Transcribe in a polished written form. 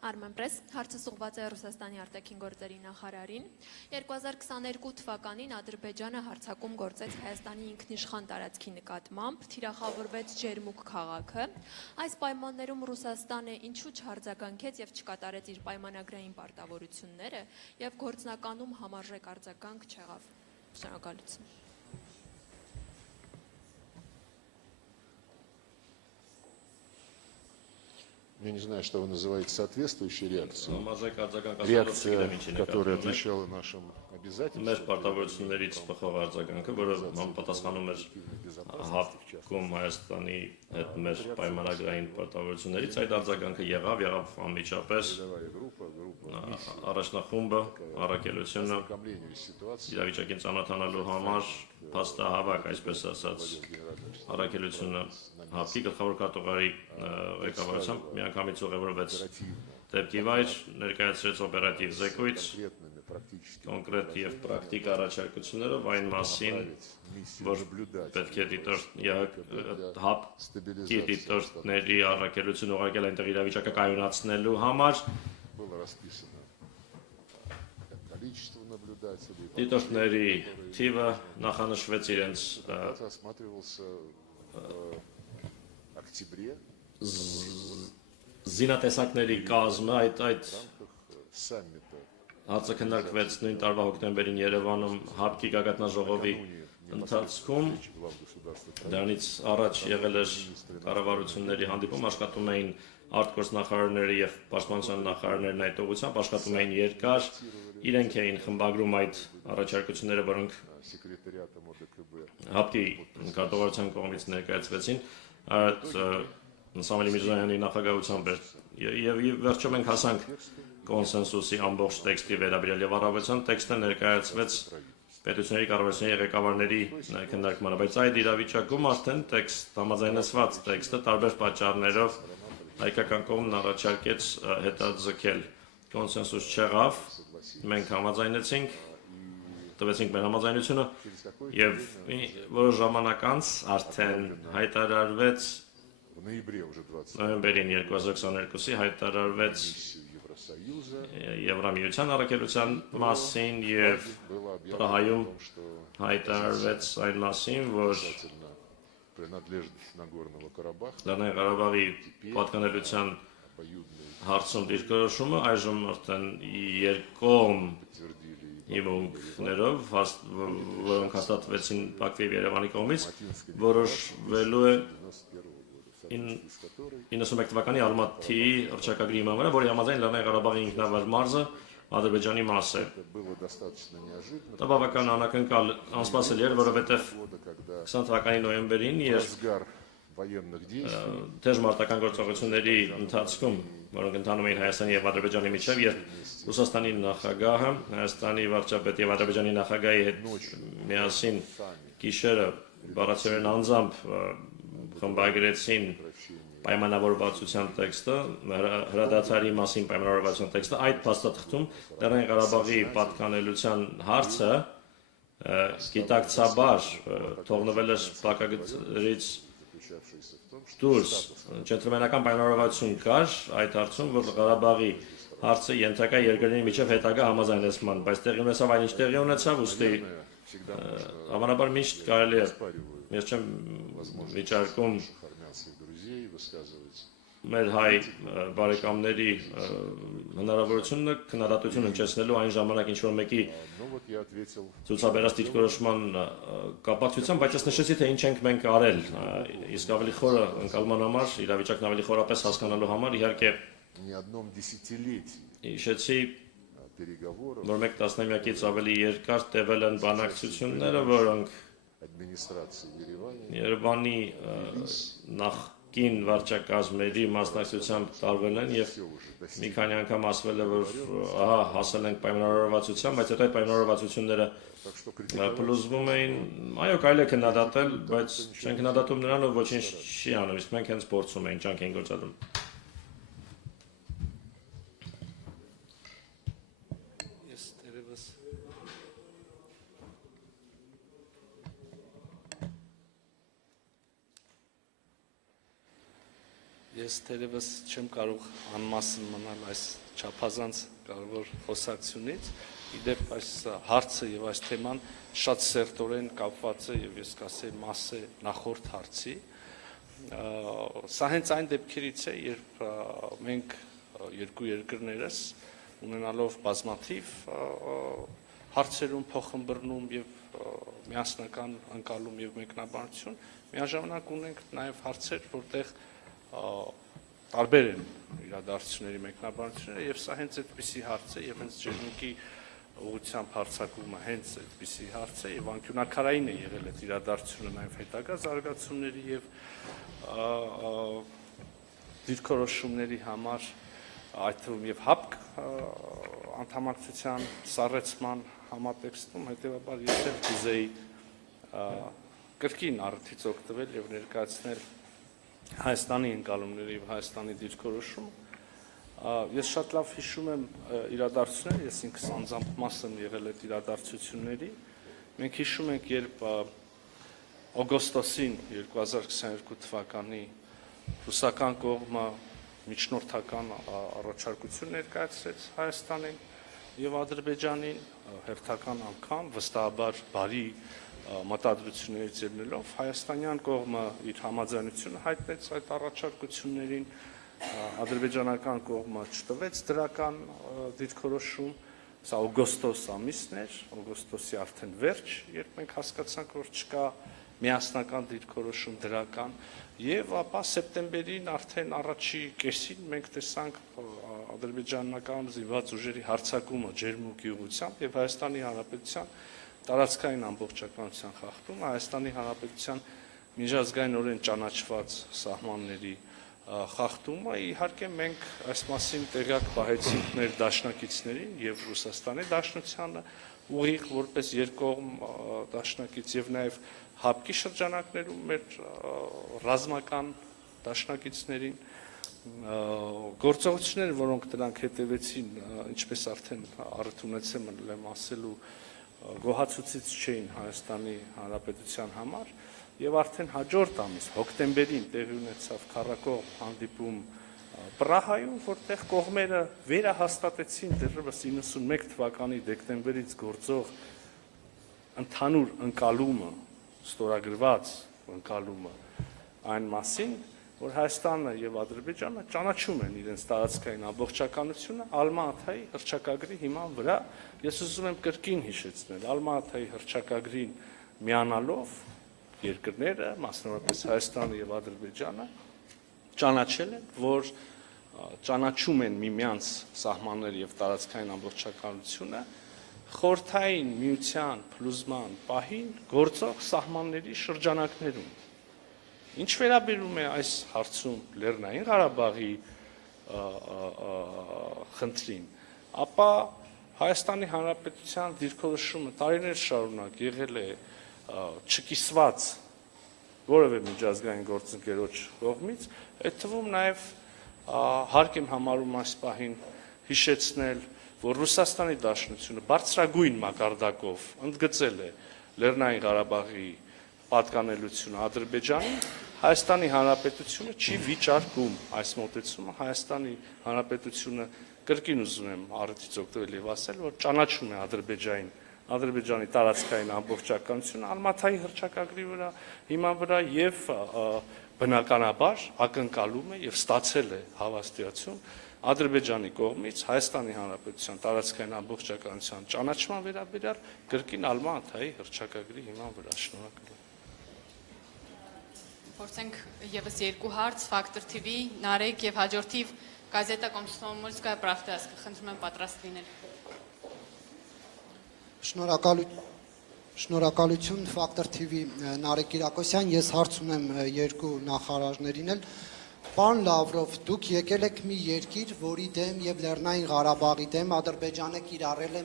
Armenpress հարցը ուղղված է Ռուսաստանի արտաքին գործերի նախարարին 2022 թվականին Ադրբեջանը հարձակում գործեց Հայաստանի ինքնիշխան տարածքի նկատմամբ, թիրախավորվեց Ջերմուկ քաղաքը։ Այս պայմաններում Ռուսաստանը ինչու չարձագանքեց եւ չկատարեց իր պայմանագրային պարտավորությունները եւ գործնականում համարժեք արձագանք չեղավ։ Շնորհակալություն։ Я не знаю, что вы называете соответствующей реакцией. Реакция, которая отвечала нашим обязательствам. Մեր պարտավորություններից փոխող արձագանքը, որը համապատասխանում էր հապկում Հայաստանի հետ մեր պայմանագրային պարտավորություններից, այդ արձագանքը եղավ անմիջապես առաջնախումբը, առաքելությունը իրավիճակին ծանոթանալու համար փաստահավաք, այսպես ասած, առաքելությունը հապկի գլխավոր քարտուղարի ղեկավարությամբ միանգամից ուղևորվեց դեպքի վայր, ներկայացրեց օպերատիվ զեկույց, կոնկրետ եւ պրակտիկ առաջարկություններով այն մասին, որ պետք է հապկի դիտորդների առաքելություն ուղարկել այնտեղ իրավիճակը կայունացնելու համար, դիտորդների թիվը նախանշվեց իրենց զինատեսակների կազմը, այդ հարցը քննարկվեց նույն տարվա հոկտեմբերին Երևանում հապկի գագաթնաժողովի ընթացքում, դրանից առաջ եղել էր կառավարությունների հանդիպում, աշխատում էին արտգործնախարարները եւ պաշտպանության նախարարներն այդ ուղղությամբ, աշխատում էին երկար, իրենք էին խմբագրում այդ առաջարկությունները, որոնք հապկի կառավարության կողմից ներկայացվեցին, Սամվելի Միրզոյանի նախագահությամբ եւ վերջում մենք հասանք կոնսենսուսի ամբողջ տեքստի վերաբերյալ եւ առավելության տեքստը ներկայացվեց պետությունների կառավարությունների ղեկավարների քննարկմանը, բայց այդ իրավիճակում արդեն համաձայնեցված տեքստը տարբեր պատճառներով հայկական կողմն առաջարկեց հետաձգել, կոնսենսուս չեղավ, մենք համաձայնեցինք, տվեցինք մեր համաձայնությունը եւ որոշ ժամանակ անց արդեն հայտարարվեց նոյեմբերին 2022-ի հայտարարվեց Եվրամիության առաքելության մասին եւ Պրահայում հայտարարվեց այն մասին, որ Լեռնային Ղարաբաղի պատկանելիության հարցում դիրքորոշումը այժմ արդեն երկկողմ հիմունքներով, որոնք հաստատվեցին Բաքվի եւ Երևանի կողմից, որոշվելու է 91 թվականի Ալմատիի հռչակագրի հիման վրա, որի համաձայն Լեռնային Ղարաբաղի ինքնավար մարզը Ադրբեջանի մաս է։ Դա բավական անակնկալ անսպասելի էր, որովհետև 20 թվականի նոյեմբերին թեժ մարտական գործողությունների ընթացքում, որոնք ընթանում էին Հայաստանի եւ Ադրբեջանի միջև, երբ Ռուսաստանի նախագահը Հայաստանի վարչապետի եւ Ադրբեջանի նախագահի հետ միասին գիշերը բառացիորեն անձամբ խմբագրեցին պայմանավորվածության տեքստը, հրադադարի մասին պայմանավորվածության տեքստը, այդ փաստաթղթում Լեռնային Ղարաբաղի պատկանելության հարցը գիտակցաբար թողնվել էր փակագծից դուրս, ջենտլմենական պայմանավորվածություն կար այդ հարցում, որ Ղարաբաղի հարցը ենթակա երկրների միջև հետագա համաձայնեցման, բայց տեղի ունեցավ այնինչ տեղի ունեցավ, ուստի հավանաբար միշտ կարելի է, ես չեմ վիճարկում մեր հայ բարեկամների հնարավորությունը քննադատություն հնչեցնելու այն ժամանակ ինչ-որ մեկի ցուցաբերած դիրքորոշման կապակցությամբ, բայց ես նշեցի, թե ինչ ենք մենք արել, իսկ ավելի խորը ընկալման համար, իրավիճակն ավելի խորապես հասկանալու համար, իհարկե հիշեցի, որ մեկ տասնամյակից ավելի երկար տևել են բանակցությունները, որոնք Երևանի նախկին վարչակազմերի մասնակցությամբ տարվել են եւ մի քանի անգամ ասվել է, որ հասել ենք պայմանավորվածության, բայց այդ պայմանավորվածությունները փլուզվում էին, այո, կարելի է քննադատել, բայց չեն քննադատում նրան, ով ոչինչ չի անում, իսկ մենք հենց փորձում ենք, ջանք ենք գործադրում։ Ես ես դերևս չեմ կարող անմասն մնալ այս չափազանց կարևոր խոսակցությունից, իդեպ այս հարցը եւ այս թեման շատ սերտորեն կապված է եւ ես կասեի մաս է նախորդ հարցի, սա հենց այն դեպքերից է, երբ մենք երկու երկրներս ունենալով բազմաթիվ հարցերում փոխըմբռնում եւ միասնական ընկալում եւ մեկնաբանություն, միաժամանակ ունենք նաեւ հարցեր, որտեղ տարբեր են իրադարձությունների մեկնաբանությունները եւ սա հենց այդպիսի հարց է եւ հենց ջերմուկի ուղղությամբ հարձակումը հենց այդպիսի հարց է եւ անկյունակարային է եղել այդ իրադարձությունը նաեւ հետագա զարգացումների եւ դիրքորոշումների համար այդ թվում եւ ՀԱՊԿ անդամակցության սառեցման համատեքստում հետեւաբար ես էլ կուզեի կրկին առիթից օգտվել եւ ներկայացնել Հայաստանի ընկալումները եւ Հայաստանի դիրքորոշումը ես շատ լավ հիշում եմ իրադարձությունները ես ինքս անձամբ մաս եմ եղել այդ իրադարձությունների մենք հիշում ենք երբ օգոստոսին 2022 թվականի ռուսական կողմը միջնորդական առաջարկություն ներկայացրեց Հայաստանին եւ Ադրբեջանին հերթական անգամ վստահաբար բարի մտադրություններից ելնելով հայաստանյան կողմը իր համաձայնությունը հայտնեց այդ առաջարկություններին ադրբեջանական կողմը չտվեց դրական դիրքորոշում սա օգոստոս ամիսն էր օգոստոսի արդեն վերջ երբ մենք հասկացանք որ չկա միասնական դիրքորոշում դրական եւ ապա սեպտեմբերին արդեն առաջի կեսին մենք տեսանք ադրբեջանական զինված ուժերի հարձակումը ջերմուկի ուղղությամբ եւ Հայաստանի Հանրապետության տարածքային ամբողջականության խախտում Հայաստանի Հանրապետության միջազգայինորեն ճանաչված սահմանների խախտումը իհարկե մենք այս մասին տեղյակ պահեցինք մեր դաշնակիցներին եւ Ռուսաստանի դաշնությանը ուղիղ որպես երկկողմ դաշնակից եւ նաեւ ՀԱՊԿ-ի շրջանակներում մեր ռազմական դաշնակիցներին գործողությունները որոնք դրանք հետևեցին ինչպես արդեն առիթ ունեցել ասելու գոհացուցիչ չէին Հայաստանի Հանրապետության համար եւ արդեն հաջորդ ամիս հոկտեմբերին տեղի ունեցավ քառակողմ հանդիպում Պրահայում, որտեղ կողմերը վերահաստատեցին դեռևս 91 թվականի դեկտեմբերից գործող ընդհանուր ընկալումը, ստորագրված ընկալումը այն մասին, որ Հայաստանը եւ Ադրբեջանը ճանաչում են իրենց տարածքային ամբողջականությունը Ալմա-Աթայի հռչակագրի հիման վրա։ Ես ուզում եմ կրկին հիշեցնել, Ալմա-Աթայի հռչակագրին միանալով երկրները, մասնավորապես Հայաստանը եւ Ադրբեջանը, ճանաչել են, որ ճանաչում են միմյանց սահմաններ եւ տարածքային ամբողջականությունը խորհրդային միության փլուզման պահին գործող սահմանների շրջանակներում։ Ինչ վերաբերում է այս հարցում Լեռնային Ղարաբաղի խնդրին, ապա Հայաստանի Հանրապետության դիրքորոշումը տարիներ շարունակ եղել է չկիսված որևէ միջազգային գործընկերոջ կողմից, այդ թվում նաև հարկ եմ համարում այս պահին հիշեցնել, որ Ռուսաստանի Դաշնությունը բարձրագույն մակարդակով ընդգծել է Լեռնային Ղարաբաղի պատկանելությունը Ադրբեջանին, Հայաստանի Հանրապետությունը չի վիճարկում այս մոտեցումը, Հայաստանի Հանրապետությունը կրկին ուզում եմ առիթից օգտվել եւ ասել, որ ճանաչում է Ադրբեջանի տարածքային ամբողջականությունը Ալմաթայի հռչակագրի վրա, հիման վրա եւ բնականաբար ակնկալում է եւ ստացել է հավաստիացում Ադրբեջանի կողմից Հայաստանի Հանրապետության տարածքային ամբողջականության ճանաչման վերաբերյալ կրկին Ալմա-Աթայի հռչակագրի հիման վրա։ Շնորհակալ եմ։ Փորձենք եւս երկու հարց Factor TV, Նարեկ եւ հաջորդիվ Գազետա Կոմսոմոլսկայա Պրավդա, խնդրում եմ պատրաստ լինել։ Շնորհակալություն Factor TV Նարեկ Կիրակոսյան, ես հարց ունեմ երկու նախարարներին էլ։ Պարոն Լավրով, դուք եկել եք մի երկիր, որի դեմ եւ Լեռնային Ղարաբաղի դեմ Ադրբեջանը կիրառել է